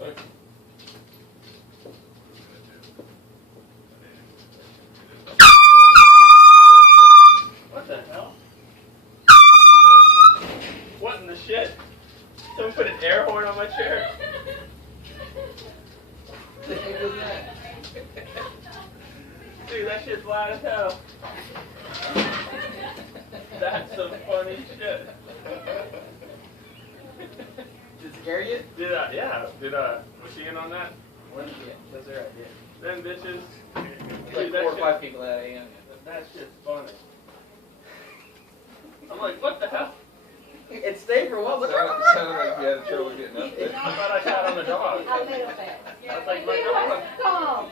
Look. What the hell? What in the shit? Someone put an air horn on my chair? What the heck was that? Dude, that shit's loud as hell. That's some funny shit. Did it scare you? Was she in on that? What is it? That's her idea. Them bitches. It's like Dude, that 4 or shit- 5 people at AM. That shit's funny. I'm like, what the hell? It stayed for a while. Sounded like you had trouble getting up there. I thought I sat on the dog. A little bit. I was like, my dog. Come on.